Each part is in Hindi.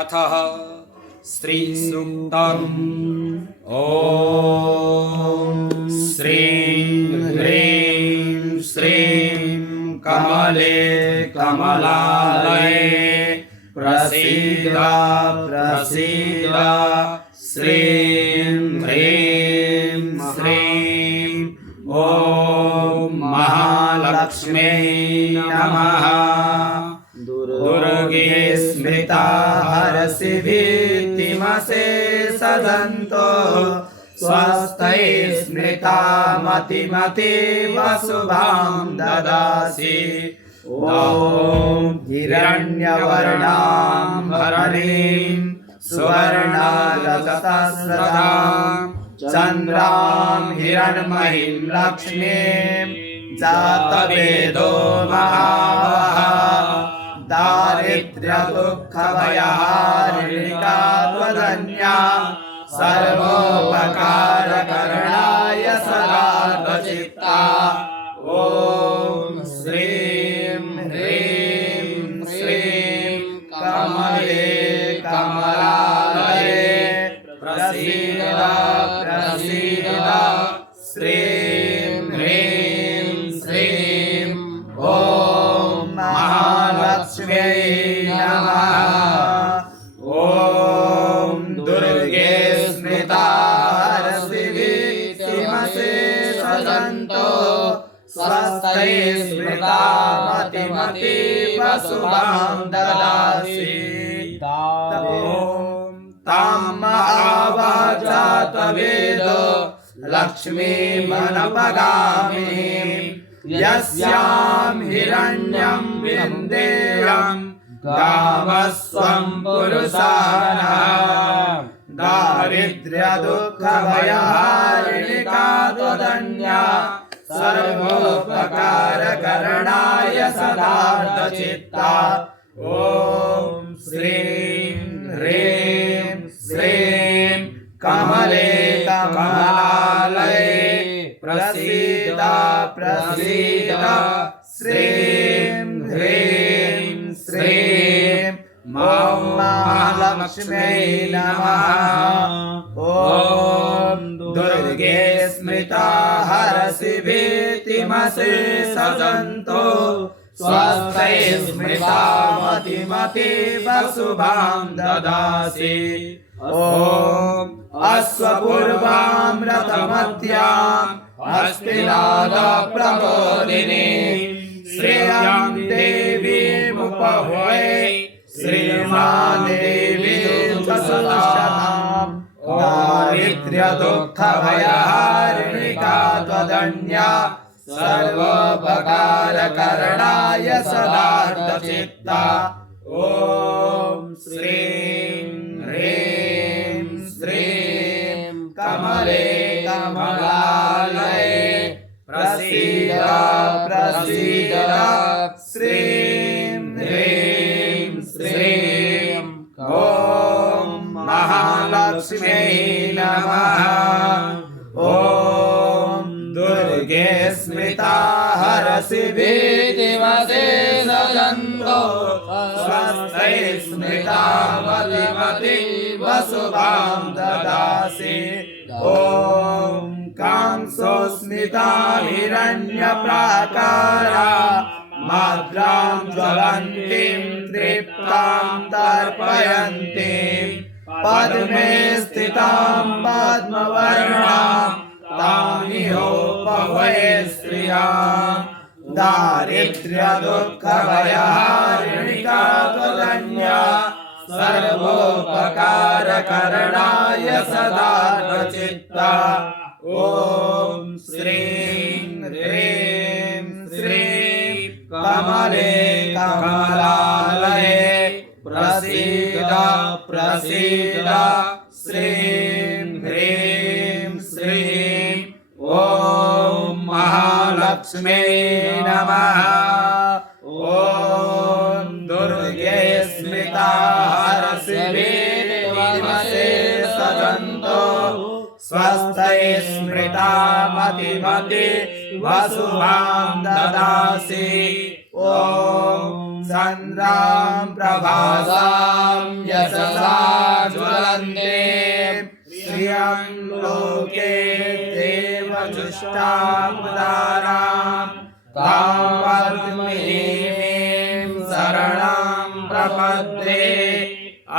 अथः श्रीसूक्तम्। ॐ श्रीं ह्रीं श्रीं कमले कमलालये प्रसीद प्रसीद श्रीं ह्रीं श्रीं ॐ महालक्ष्म्यै नमः। दुर्गे स्मृता हरसि भीतिमसे सदन्तो स्वस्त्यै स्मृता मतिमतीव शुभां ददासि। ॐ हिरण्यवर्णां हरणीं सुवर्णारजतस्रजां चन्द्रां हिरण्मयीं लक्ष्मीं जातवेदो महावः दारिद्र्यदुःखभयहारिणिका त्वदन्या सर्वोपकारकरणाय सदार्धचित्ता। ॐ श्रीं ह्रीं श्रीं कमले कमलालये प्रसीद प्रसीद श्रीं ह्रीं श्रीं ॐ महालक्ष्म्यै नमः। ॐ दुर्गे स्मृता हरसि भीतिमसे सदन्तो स्वस्त्यै स्मृता मतिमतीव शुभां ददासि। ताम् आवाजातवेदो लक्ष्मीमनपगामिनीं यस्यां हिरण्यं विन्देयं गावस्त्वं पुरुषाणः दारिद्र्यदुःखभयहारिणिका त्वदन्या सर्वोपकारकरणाय सदार्धचित्ता। ॐ श्रीं ह्रीं श्रीं कमले कमलालये प्रसीद प्रसीद श्रीं ह्रीं श्रीं ॐ महालक्ष्म्यै नमः। ॐ दुर्गे स्मृता हरसि भीतिमसे सदन्तो स्वस्त्यै स्मृता मतिमतीव शुभां ददासि। ॐ अश्वपूर्वामृतमत्यां हस्तिनादप्रबोधिनीं श्रियं देवीमुपहूय श्रीमान् देवीं च सदशतां दारिद्र्यदुःखभयहारिणिका त्वदन्या सर्वोपकारकरणाय सदार्धचित्ता। ॐ श्रीं ह्रीं श्रीं कमले कमलालये प्रसीद प्रसीद श्रीं ह्रीं श्रीं ॐ महालक्ष्म्यै नमः। ॐ दुर्गे स्मृता हरसि भीतिमसे सदन्तो स्वस्त्यै स्मृता मतिमतीव शुभां ददासि। ॐ कांसोऽस्मिता हिरण्यप्राकारा माद्रां ज्वलन्तीं तृप्तां तर्पयन्तीं पद्मे स्थितां पद्मवर्णां तामिहोपहूय श्रियां दारिद्र्यदुःखभयहारिणिका त्वदन्या सर्वोपकारकरणाय सदार्धचित्ता। ॐ श्रीं ह्रीं श्रीं कमले कमलालये प्रसीद प्रसीद श्रीं ह्रीं श्रीं ॐ महालक्ष्म्यै नमः। ॐ दुर्गे स्मृता हरसि भीतिमसे सदन्तो स्वस्त्यै स्वस्ते स्मृता मतिमति वसुभां ददासि ॐ चन्द्रां प्रभासां यशसा ज्वलन्ते श्रियं लोके देवजुष्टामुदारां तां पद्मिनीं शरणं प्रपद्ये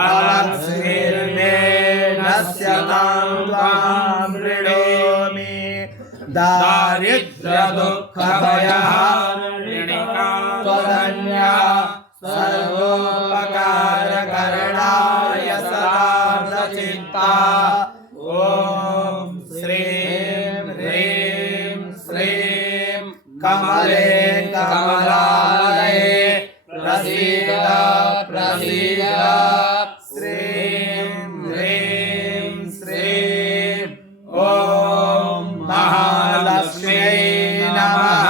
अलक्ष्मीर्मे नश्यतां त्वां वृणोमि दारिद्र्यदुःखभयहारिणिका त्वदन्या सर्वोपकारकरणाय सदार्धचित्ता ॐ श्रीं ह्रीं श्रीं कमले कमलालये प्रसीद प्रसीद श्रीं ह्रीं श्रीं ॐ महालक्ष्म्यै नमः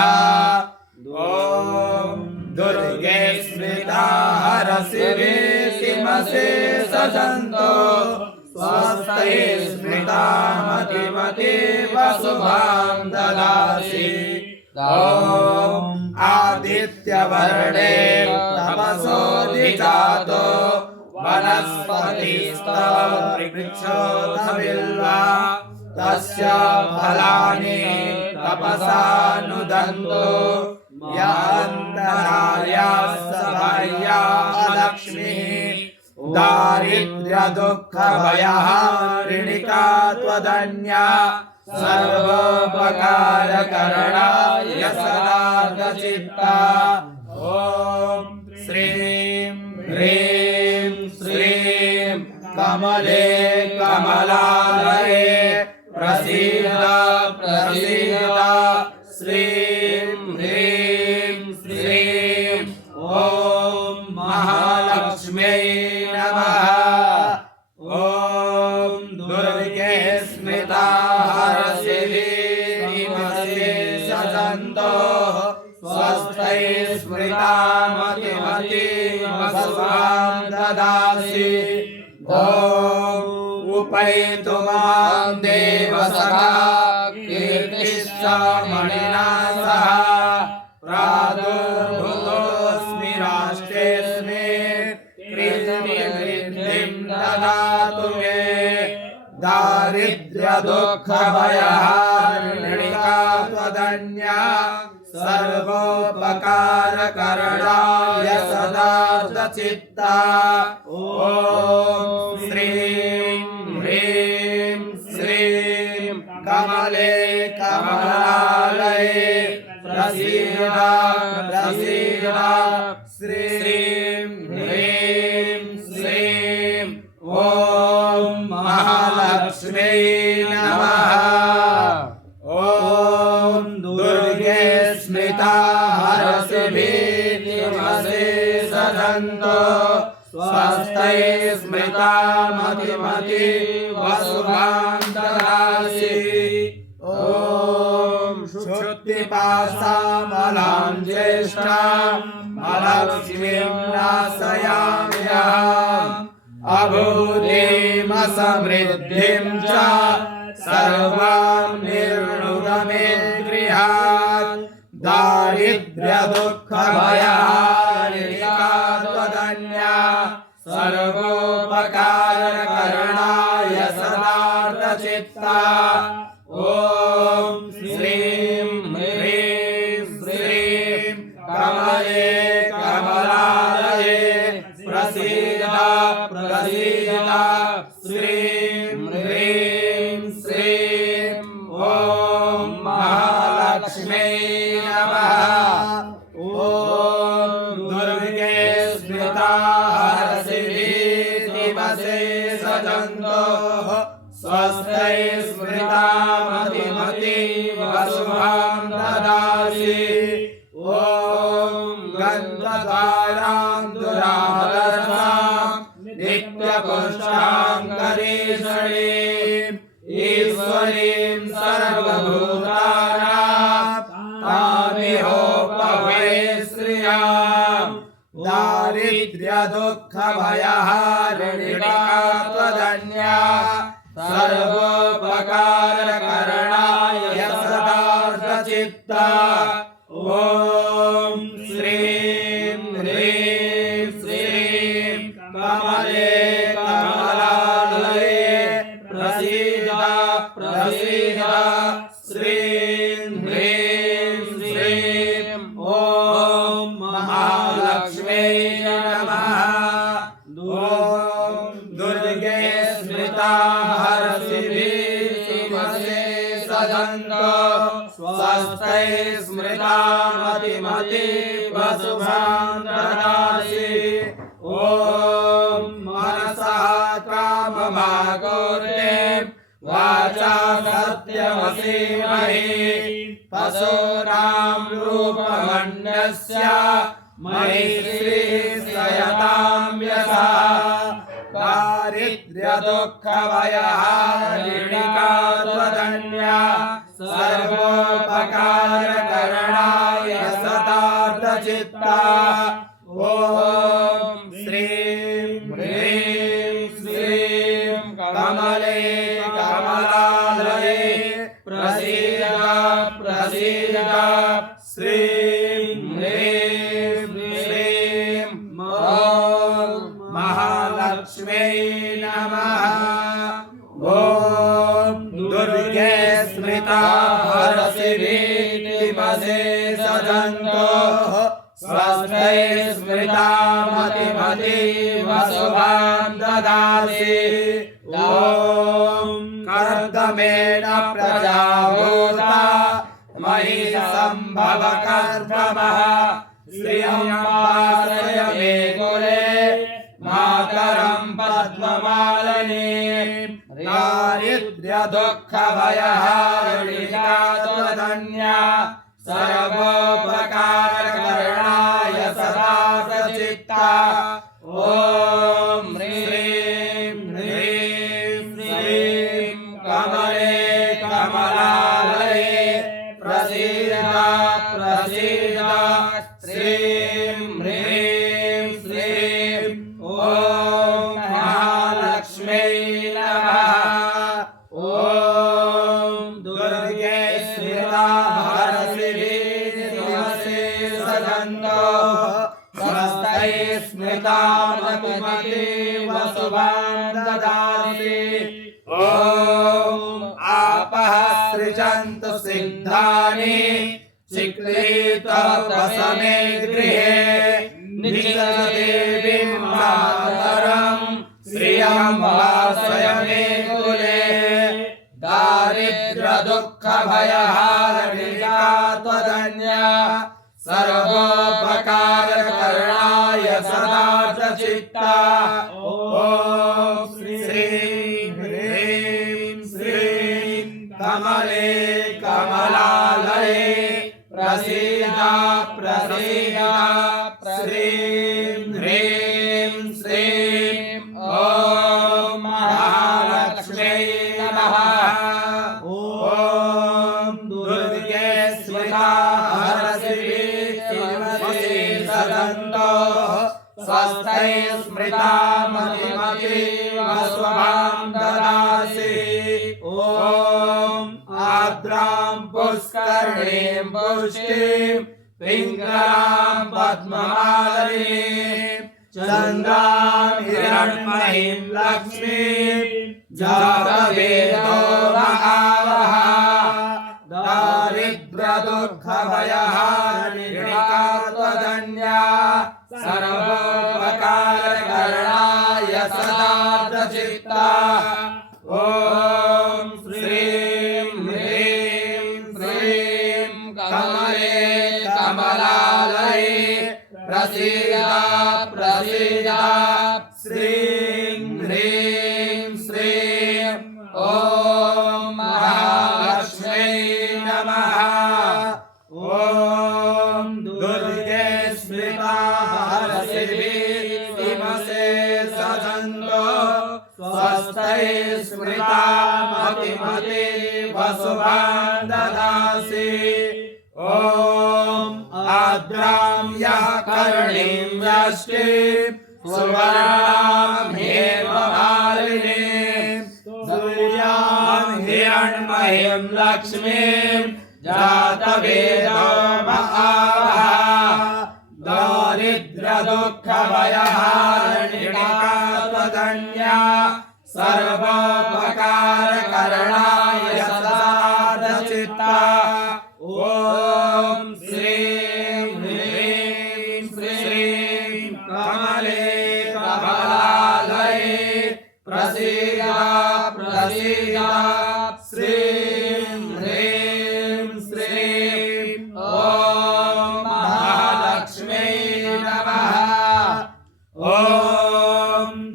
ॐ दुर्गे स्मृता हरसि वेशिमसे सजन्तो स्वस्ते स्मृता मतिमति वसुभां ददासि ॐ आदित्यवर्णे तपसोऽधिजातो वनस्पतिस्तवृक्षोऽथविल्वा तस्य फलानि तपसा नुदन्तो यान्तरायास्तभार्या लक्ष्मीः दारिद्र्यदुःखभयहारिणिका त्वदन्या सर्वोपकारकरणाय सदार्धचित्ता ॐ श्रीं ह्रीं श्रीं कमले कमलालये प्रसीद प्रसीद श्रीं ह्रीं श्रीं ॐ महालक्ष्म्यै नमः ॐ दुर्गे स्मृता हरसि वीमसे सजन्तो स्वस्ते स्मृता मतिमति वसुभां ददासि ॐ उपैतु मां देवसखा कीर्तिश्चामणिना सह प्रादुर्भूतोऽस्मि राष्ट्रेऽस्मिन् कृतिवृद्धिं ददातु मे दारिद्र्यदुःखभयहारिणिका त्वदन्या सर्वोपकारकरणाय सदार्धचित्ता ॐ श्रीं ह्रीं श्रीं कमले कमलालये प्रसीद प्रसीद श्रीं ह्रीं श्रीं ॐ महालक्ष्म्यै नमः ॐ दुर्गे स्मृता हरसि वीमसे सजन्तो स्वस्ते स्मृता मतिमति वसुभां ददासि ॐ शुद्धिपासामलां ज्येष्ठां लक्ष्मीं नाशयाम्यहम् अभूतिमसमृद्धिं च सर्वां निर्णुदमे गृहात् दारिद्र्यदुःखभयहारिणिका त्वदन्या सर्वोपकारकरणाय सदार्धचित्ता ॐ श्रीं ह्रीं श्रीं कमले कमलालये प्रसीद प्रसीद श्रीं ह्रीं श्रीं ॐ महालक्ष्म्यै नमः ॐ दुर्गे स्मृता हरसि वीमसे सजन्तो स्वस्ते स्मृता मतिमति वसुभां ददासि ॐ गन्धद्वारां दुरादर्शां नित्यपुष्टां करीषणीम् ईश्वरीं सर्वभूतानां तामिहोपवे श्रियां दारिद्र्यदुःखभयहारिणिका त्वदन्या सर्वोपकारकरणाय सदार्थचित्ता ॐ श्रीं ह्रीं श्रीं कमले कमलालये प्रसीद प्रसीद श्रीं ह्रीं श्रीं ॐ महालक्ष्म्यै नमः। ॐ दुर्गे स्मृता हरसिद्धिर्मसे सदन्तो स्वस्ति स्मृता मतिमति वसुभां ददासि। ॐ मनसा काममाकुर्ते वाचा सत्यमसीमहि पशूनां रूपमन्यस्य महिषी सयतां यथा दारिद्र्यदुःखभयहारिणिका त्वदन्या सर्वोपकारकरणाय सदार्थचित्ता ॐ श्रीं ह्रीं श्रीं कमले कमलालये प्रसीद प्रसीद श्रीं ह्रीं श्रीं ॐ महालक्ष्म्यै नमः। ॐ दुर्गे स्मृता हरसिद्धिर्मसे सदन्तो स्वस्ति स्मृता मतिमति वसुभां ददासि। ॐ कर्दमेन प्रजाभूता महिषम्भव कर्दमः श्रियमाश्रय मे कुले मातरं पद्ममालिनीं दारिद्र्यदुःखभयहारिणिका त्वदन्या सर्वोपकारकरणाय सदार्थचित्ता ॐ श्रीं ह्रीं श्रीं कमले कमलालये प्रसीद प्रसीद श्रीं ह्रीं श्रीं ॐ महालक्ष्म्यै नमः। ॐ दुर्गे स्मृता हरसिद्धिर्मसे सदन्तो स्वस्ति स्मृता मतिमति वसुभां ददासि। ॐ आपः सृजन्तु सिद्धानि चिक्रीतोपसमे गृहे नित्यदेवीं मातरं श्रियं वासय मे कुले दारिद्र्यदुःखभयहारिणिका त्वदन्या सर्वोपकारकरणाय सदार्थचित्ता ॐ श्रीं ह्रीं श्रीं कमले कमलालये प्रसीद प्रसीद श्रीं ह्रीं श्रीं ॐ महालक्ष्म्यै नमः। ॐ दुर्गे स्मृता हरसिद्धिर्मसे सदन्तो स्वस्ति स्मृता मतिमति वसुभां ददासि। ॐ आर्द्रां पुष्करणीं पुष्टिं पिङ्गलां पद्ममालिनीं चन्द्रां हिरण्मयीं लक्ष्मीं जातवेदो महावः दारिद्र्यदुःखभयहारिणिका त्वदन्या सर्वोपकारकरणाय सदार्थचित्ता ॐ श्रीं ह्रीं श्रीं कमले कमलालये प्रसीद प्रसीद श्रीं ह्रीं श्रीं ॐ महालक्ष्म्यै नमः। ॐ दुर्गे स्मृता हरसिद्धिर्मसे सदन्तो स्वस्ति स्मृता मतिमति वसुभां ददासि। ॐ आर्द्रां यः करणीं वृष्टिं सुवर्णां हेममालिनीं महिं लक्ष्मीं जातवेदो महावः दारिद्र्यदुःखभयहारिणिका त्वदन्या सर्वोपकारकरणाय सदाचित्ता ॐ श्रीं ह्रीं श्रीं कमले कमलालये प्रसीद प्रसीद श्रीं ह्रीं श्रीं ॐ महालक्ष्मी नमः। ॐ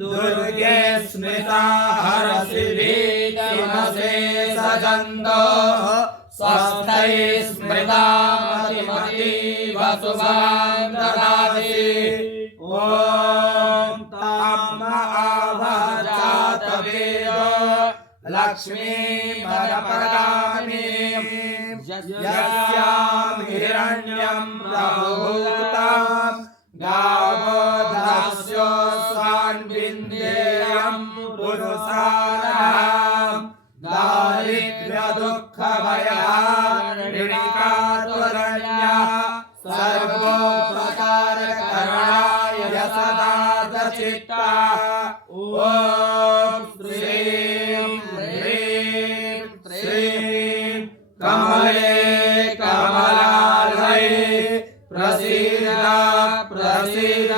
दुर्गे स्मृता हरसि भीतिमसे सजन्तो स्वस्थै स्मृता मतिमतीव शुभां ददासि ॐ ताम आवजातवेदो लक्ष्मीं वरपरगामिनीं यस्यां हिरण्यं प्रभूतं गावो दास्यो स्वान्विन्देयं पुरुषाणां दारिद्र्यदुःखभयहारिणिका त्वदन्या सर्वोपकारकरणाय सदाचित्ता ॐ श्रीं ह्रीं श्रीं कमले कमलालये प्रसीद प्रसीद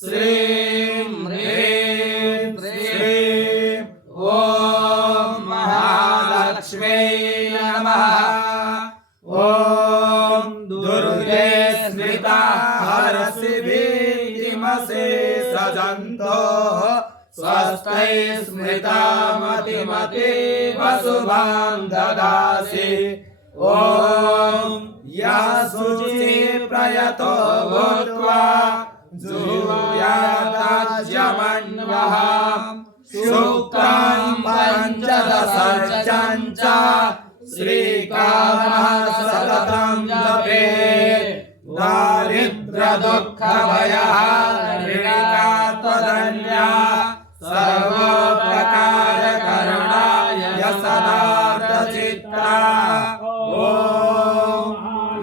श्रीं ह्रीं श्रीं ॐ महालक्ष्मी नमः। ॐ दुर्गे स्मृता हरसि भीतिमसे सजन्तो स्वस्थै स्मृता मतिमतीव शुभां ददासि ॐ या शुचि प्रयतो भूत्वा जुहुयादाज्यमन्वः सूक्तं पञ्चदशर्चं च श्रीकामः सततं जपेत् दारिद्र्यदुःखभयहारिणिका त्वदन्या सर्वोपकारकरणाय सदाचित्ता ॐ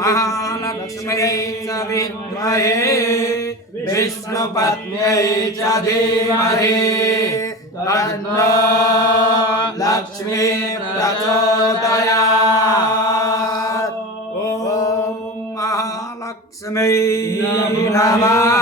महालक्ष्म्यै च विद्महे विष्णुपत्न्यै च धीमहि तन्नो लक्ष्मी प्रचोदयात्। ॐ महालक्ष्मी नमः।